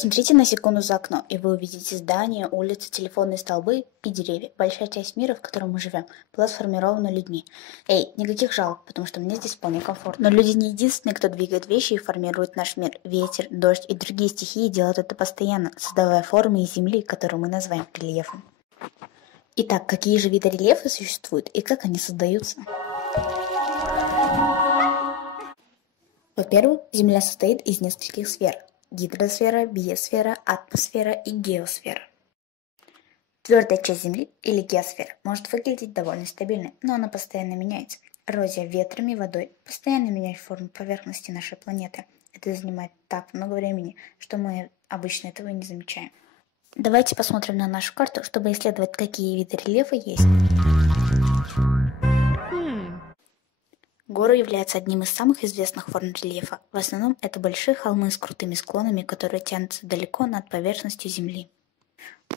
Посмотрите на секунду за окно, и вы увидите здания, улицы, телефонные столбы и деревья. Большая часть мира, в котором мы живем, была сформирована людьми. Эй, никаких жалоб, потому что мне здесь вполне комфортно. Но люди не единственные, кто двигает вещи и формирует наш мир. Ветер, дождь и другие стихии делают это постоянно, создавая формы из земли, которые мы называем рельефом. Итак, какие же виды рельефа существуют и как они создаются? Во-первых, Земля состоит из нескольких сфер – гидросфера, биосфера, атмосфера и геосфера. Твердая часть Земли, или геосфера, может выглядеть довольно стабильной, но она постоянно меняется. Эрозия ветрами, водой постоянно меняет форму поверхности нашей планеты. Это занимает так много времени, что мы обычно этого и не замечаем. Давайте посмотрим на нашу карту, чтобы исследовать, какие виды рельефа есть. Горы являются одним из самых известных форм рельефа. В основном это большие холмы с крутыми склонами, которые тянутся далеко над поверхностью Земли.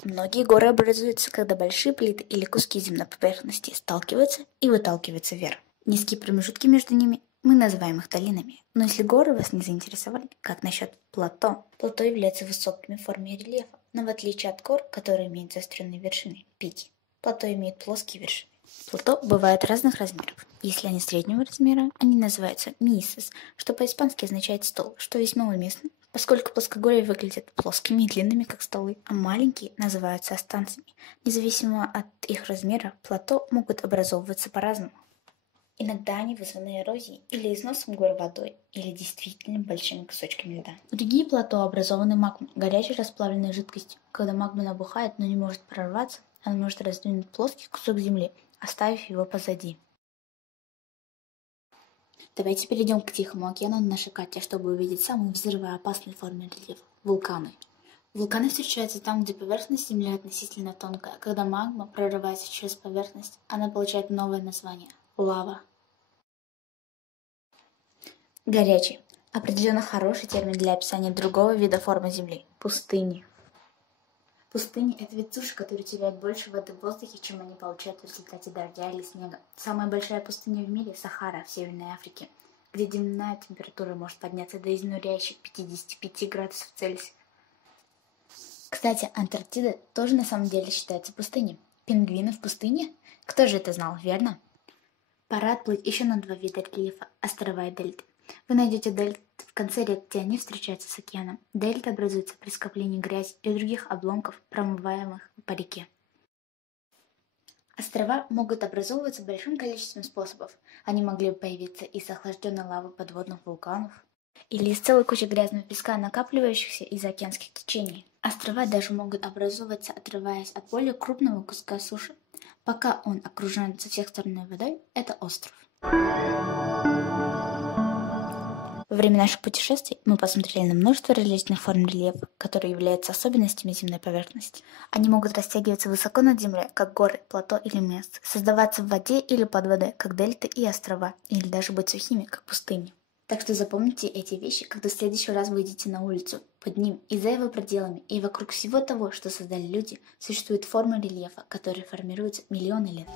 Многие горы образуются, когда большие плиты или куски земной поверхности сталкиваются и выталкиваются вверх. Низкие промежутки между ними мы называем их долинами. Но если горы вас не заинтересовали, как насчет плато? Плато является высокими в форме рельефа, но в отличие от гор, которые имеют заостренные вершины, пики, плато имеет плоские вершины. Плато бывают разных размеров. Если они среднего размера, они называются мисос, что по-испански означает стол, что весьма уместно, поскольку плоскогорья выглядят плоскими и длинными, как столы, а маленькие называются останцами. Независимо от их размера, плато могут образовываться по-разному. Иногда они вызваны эрозией или износом гор водой, или действительно большими кусочками льда. Другие плато образованы магмой, горячей расплавленной жидкостью. Когда магма набухает, но не может прорваться, она может раздвинуть плоский кусок земли, оставив его позади. Давайте перейдем к Тихому океану на нашей карте, чтобы увидеть самые взрывоопасные формы рельефа – вулканы. Вулканы встречаются там, где поверхность Земли относительно тонкая. Когда магма прорывается через поверхность, она получает новое название – лава. Горячий – определенно хороший термин для описания другого вида формы Земли – пустыни. Пустыни – это вид суши, который теряет больше воды в воздухе, чем они получают в результате дождя или снега. Самая большая пустыня в мире – Сахара в Северной Африке, где дневная температура может подняться до изнуряющих 55 градусов Цельсия. Кстати, Антарктида тоже на самом деле считается пустыней. Пингвины в пустыне? Кто же это знал, верно? Пора отплыть еще на два вида рельефа – острова и дельты. Вы найдете дельты в конце рек, где они встречаются с океаном. Дельта образуется при скоплении грязи и других обломков, промываемых по реке. Острова могут образовываться большим количеством способов. Они могли бы появиться из охлажденной лавы подводных вулканов или из целой кучи грязного песка, накапливающихся из океанских течений. Острова даже могут образовываться, отрываясь от более крупного куска суши. Пока он окружен со всех сторон водой, это остров. Во время наших путешествий мы посмотрели на множество различных форм рельефа, которые являются особенностями земной поверхности. Они могут растягиваться высоко над землей, как горы, плато или место, создаваться в воде или под водой, как дельты и острова, или даже быть сухими, как пустыни. Так что запомните эти вещи, когда в следующий раз выйдете на улицу. Под ним и за его пределами, и вокруг всего того, что создали люди, существуют формы рельефа, которые формируются миллионы лет.